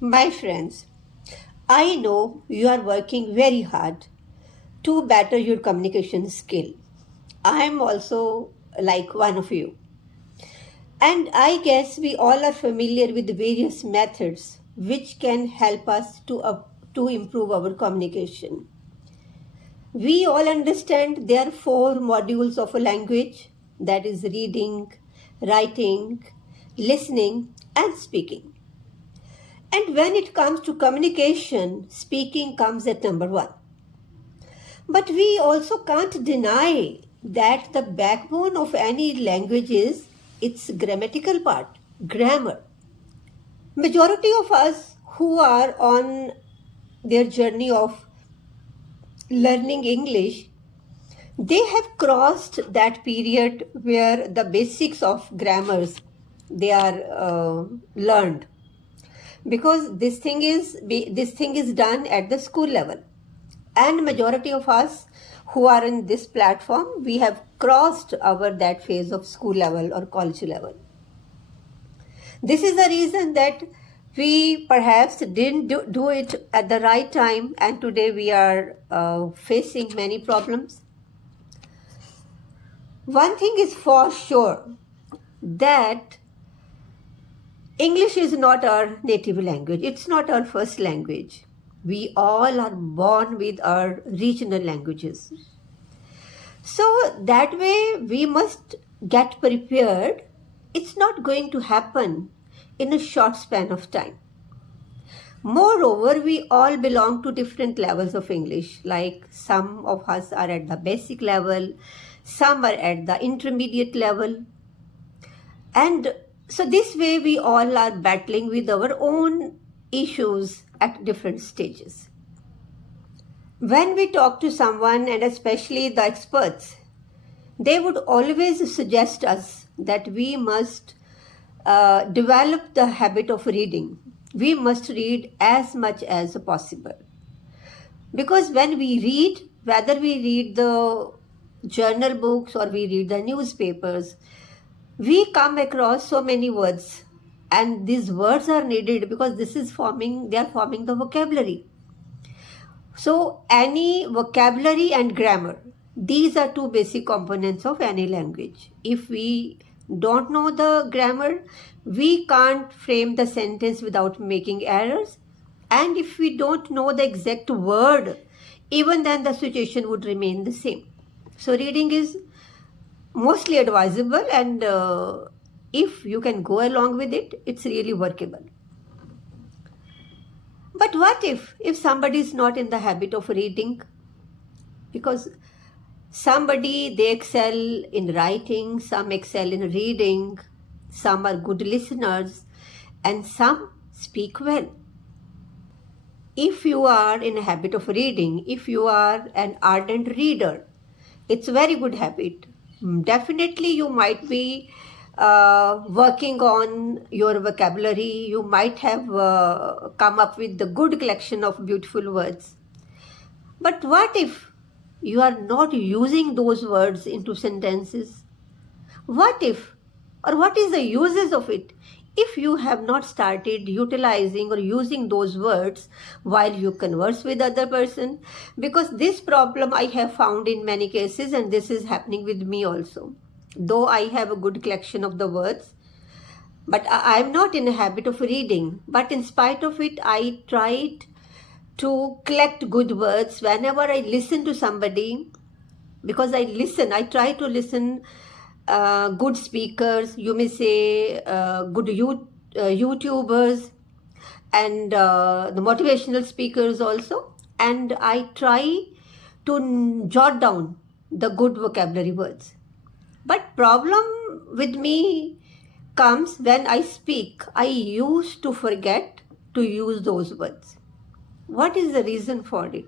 My friends, I know you are working very hard to better your communication skill. I am also like one of you. And I guess we all are familiar with the various methods which can help us to improve our communication. We all understand there are four modules of a language, that is reading, writing, listening, and speaking. And when it comes to communication, speaking comes at number one. But we also can't deny that the backbone of any language is its grammatical part, grammar. Majority of us who are on their journey of learning English, they have crossed that period where the basics of grammars they are learned, because this thing is done at the school level. And majority of us who are in this platform, we have crossed our that phase of school level or college level. This is the reason that we perhaps didn't do it at the right time, and today we are facing many problems. One thing is for sure, that English is not our native language. It's not our first language. We all are born with our regional languages. So that way we must get prepared. It's not going to happen in a short span of time. Moreover, we all belong to different levels of English. Like some of us are at the basic level, some are at the intermediate level. And so this way we all are battling with our own issues at different stages. When we talk to someone, and especially the experts, they would always suggest us that we must develop the habit of reading. We must read as much as possible. Because when we read, whether we read the journal books or we read the newspapers, we come across so many words, and these words are needed because they are forming the vocabulary. So any vocabulary and grammar, these are two basic components of any language. If we don't know the grammar, we can't frame the sentence without making errors. And if we don't know the exact word, even then the situation would remain the same. So reading is mostly advisable, and if you can go along with it, it's really workable. But what if somebody is not in the habit of reading? Because they excel in writing, some excel in reading, some are good listeners, and some speak well. If you are in a habit of reading, if you are an ardent reader, it's a very good habit. Definitely you might be working on your vocabulary. You might have come up with the good collection of beautiful words. But what if you are not using those words into sentences? What if, or what is the uses of it if you have not started utilizing or using those words while you converse with other person? Because this problem I have found in many cases, and this is happening with me also. Though I have a good collection of the words, but I am not in a habit of reading. But in spite of it, I tried to collect good words whenever I listen to somebody, because I try to listen good speakers, you may say good YouTubers, and the motivational speakers also, and I try to jot down the good vocabulary words. But problem with me comes when I speak. I used to forget to use those words. What is the reason for it?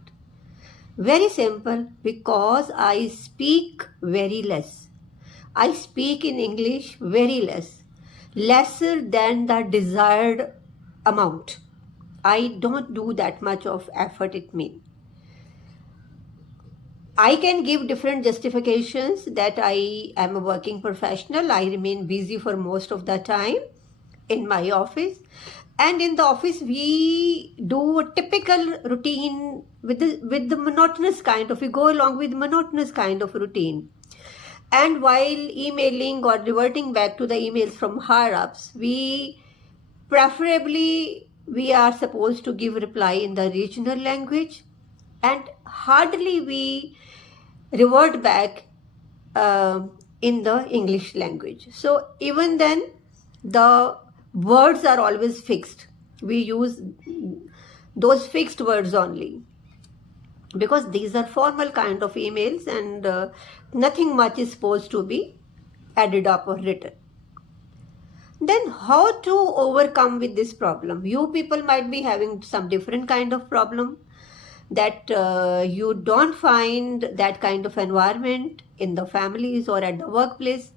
Very simple, because I speak very less. I speak in English very less, lesser than the desired amount. I don't do that much of effort it means. I can give different justifications that I am a working professional. I remain busy for most of the time in my office. And in the office, we do a typical routine with the monotonous kind of, we go along with monotonous kind of routine. And while emailing or reverting back to the emails from higher ups, we are supposed to give reply in the regional language, and hardly we revert back in the English language. So even then, the words are always fixed. We use those fixed words only, because these are formal kind of emails, and nothing much is supposed to be added up or written. Then how to overcome with this problem? You people might be having some different kind of problem, that you don't find that kind of environment in the families or at the workplace.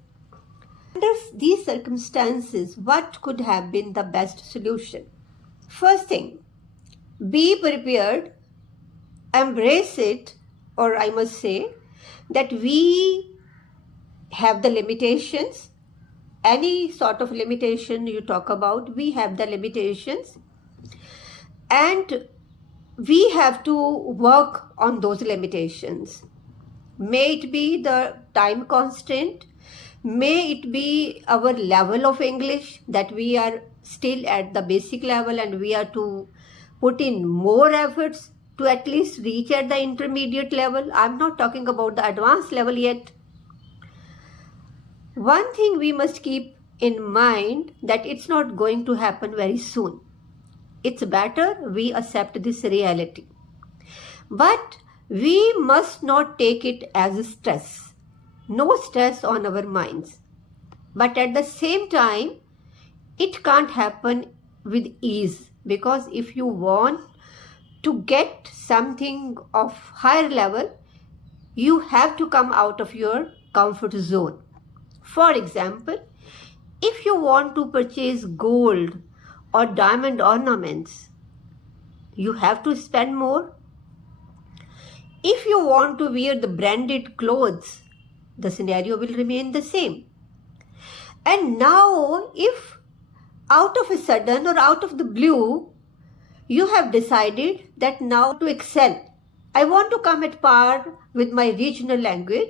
Under these circumstances, what could have been the best solution? First thing, be prepared, embrace it, or I must say that we have the limitations. Any sort of limitation you talk about, we have the limitations, and we have to work on those limitations. May it be the time constraint, may it be our level of English, that we are still at the basic level and we are to put in more efforts to at least reach at the intermediate level. I'm not talking about the advanced level yet. One thing we must keep in mind, that it's not going to happen very soon. It's better we accept this reality. But we must not take it as a stress. No stress on our minds. But at the same time, it can't happen with ease, because if you want to get something of higher level, you have to come out of your comfort zone. For example, if you want to purchase gold or diamond ornaments, you have to spend more. If you want to wear the branded clothes, the scenario will remain the same. And now, if out of a sudden or out of the blue, you have decided that now to excel, I want to come at par with my regional language,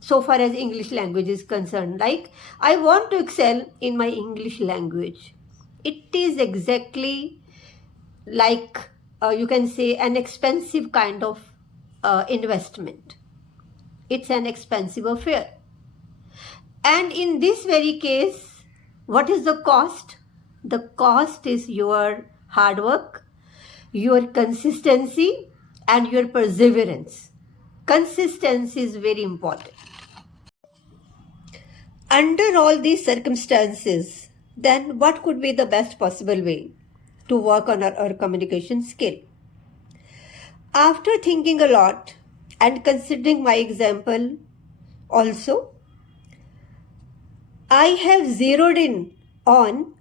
so far as English language is concerned, like I want to excel in my English language. It is exactly like you can say an expensive kind of investment. It's an expensive affair. And in this very case, what is the cost? The cost is your hard work, your consistency, and your perseverance. Consistency is very important. Under all these circumstances, then what could be the best possible way to work on our communication skill? After thinking a lot and considering my example also, I have zeroed in on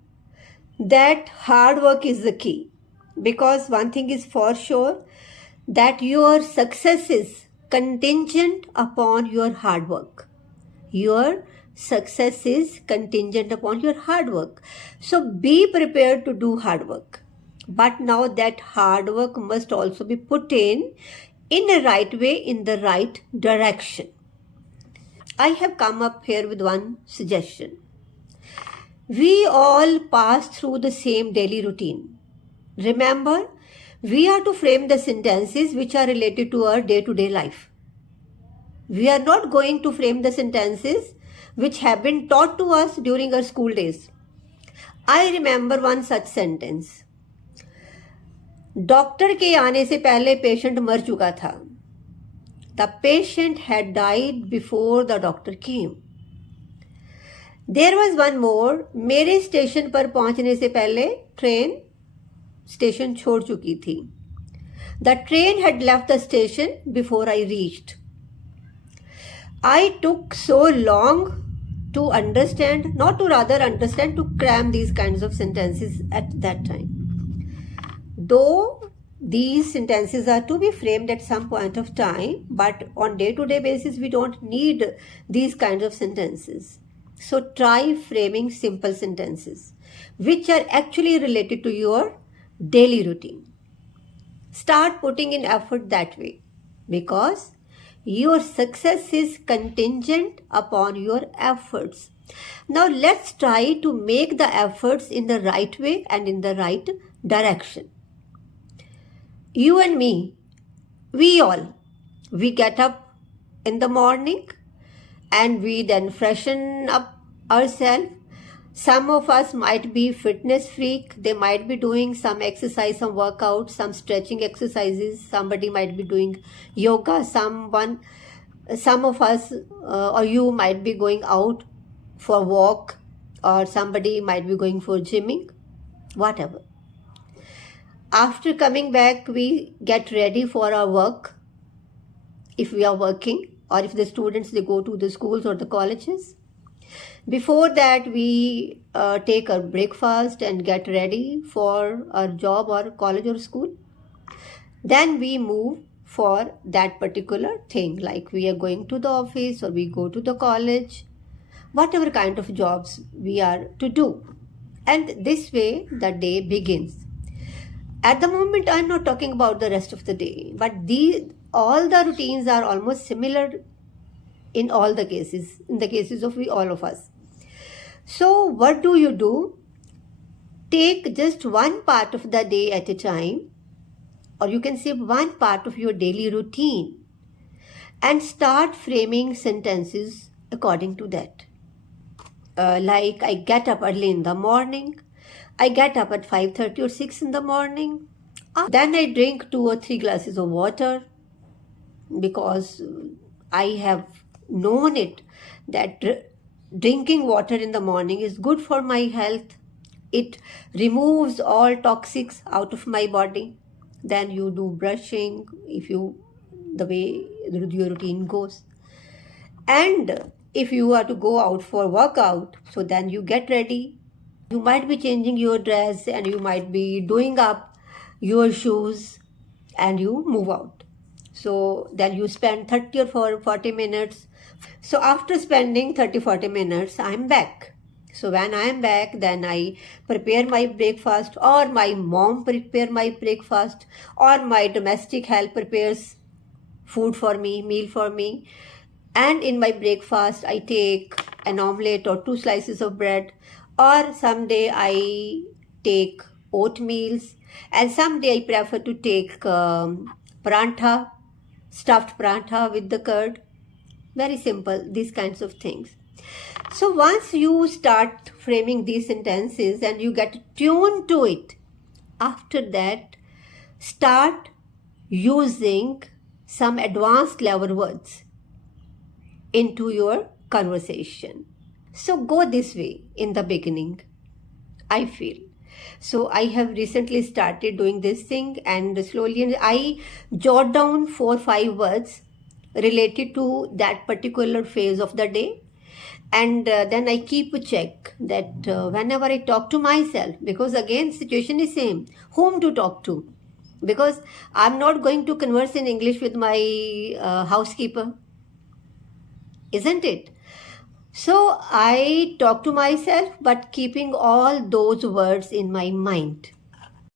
that hard work is the key. Because one thing is for sure, that your success is contingent upon your hard work. Your success is contingent upon your hard work. So be prepared to do hard work. But now that hard work must also be put in a right way, in the right direction. I have come up here with one suggestion. We all pass through the same daily routine. Remember, we are to frame the sentences which are related to our day-to-day life. We are not going to frame the sentences which have been taught to us during our school days. I remember one such sentence. Doctor के आने से पहले patient मर चुका था. The patient had died before the doctor came. There was one more. मेरे station पर पहुंचने से पहले ट्रेन स्टेशन छोड़ चुकी थी. The train had left the station before I reached. I took so long to understand, not to rather understand, to cram these kinds of sentences at that time. Though these sentences are to be framed at some point of time, but on day-to-day basis, we don't need these kinds of sentences. So try framing simple sentences. which are actually related to your daily routine. Start putting in effort that way, because your success is contingent upon your efforts. Now let's try to make the efforts in the right way and in the right direction. You and me, we get up in the morning and we then freshen up ourselves. Some of us might be fitness freak. They might be doing some exercise, some workout, some stretching exercises. Somebody might be doing yoga. Some of us or you might be going out for a walk, or somebody might be going for gymming, whatever. After coming back, we get ready for our work, if we are working, or if the students, they go to the schools or the colleges. Before that, we take our breakfast and get ready for our job or college or school. Then we move for that particular thing, like we are going to the office or we go to the college, whatever kind of jobs we are to do. And this way the day begins. At the moment, I'm not talking about the rest of the day, but all the routines are almost similar in all the cases, in the cases of all of us. So what do? Take just one part of the day at a time, or you can say one part of your daily routine, and start framing sentences according to that. Like, I get up early in the morning. I get up at 5:30 or 6 in the morning. Then I drink 2 or 3 glasses of water, because I have known it that drinking water in the morning is good for my health. It removes all toxics out of my body. Then you do brushing, the way your routine goes. And if you are to go out for workout, so then you get ready. You might be changing your dress and you might be doing up your shoes and you move out. So then you spend 30 or 40 minutes. So after spending 30-40 minutes, I'm back. So when I'm back, then I prepare my breakfast, or my mom prepare my breakfast, or my domestic help prepares food for me, meal for me. And in my breakfast, I take an omelette or 2 slices of bread, or someday I take oatmeals, and someday I prefer to take parantha, stuffed parantha with the curd. Very simple, these kinds of things. So once you start framing these sentences and you get tuned to it, after that, start using some advanced clever words into your conversation. So go this way in the beginning, I feel. So I have recently started doing this thing, and slowly I jot down 4 or 5 words related to that particular phase of the day. And then I keep a check that whenever I talk to myself, because again situation is same, whom to talk to, because I'm not going to converse in English with my housekeeper, isn't it? So I talk to myself, but keeping all those words in my mind.